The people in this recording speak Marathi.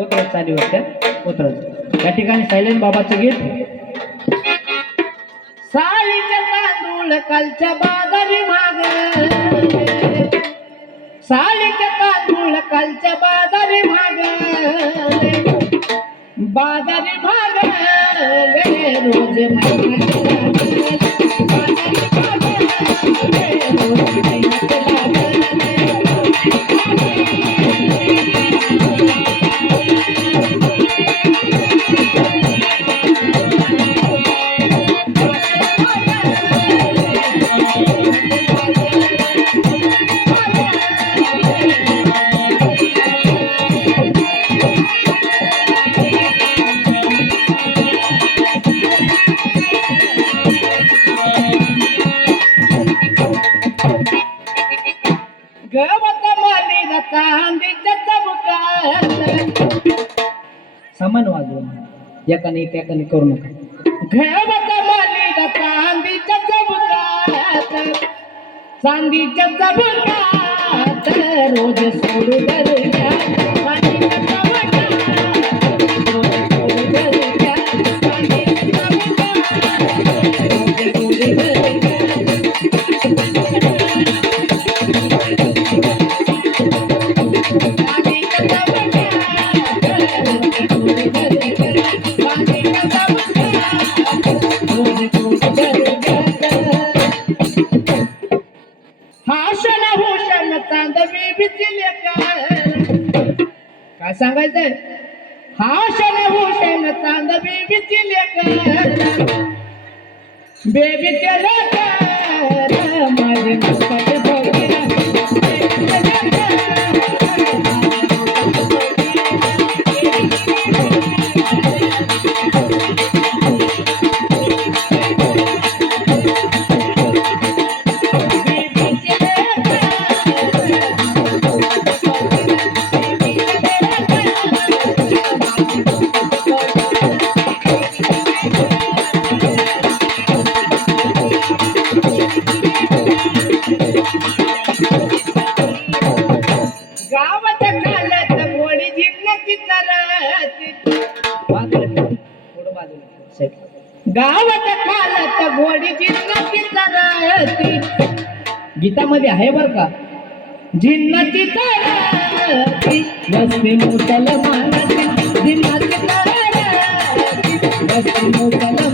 उतरत चालू होत्या. उतरत या ठिकाणी सायलेंट बाबाचं गीत. साळीच्या तांदूळ कालच्या बाजारी माग. साळीच्या तांदूळ कालच्या बाजारी माग. बाजारी भाग रोज बाजारी भाग, सामान वाजवा. एकाने एक एकाने करू नका. गवत मालीला चांदीच्या चमकात रोज सोडू दर्या चांदीच्या रोज सोडू काय सांगायचंय? हा शन भूषण हो चांद बेबीची लेकर. बेबीचे लेकर. गावात खालत घोडीची जिंकण्याची गीतामध्ये आहे बर का? जिन्नाची तरती वस्ती मुसलमानाची जिन्नाची तरती बसते मुसलमानाची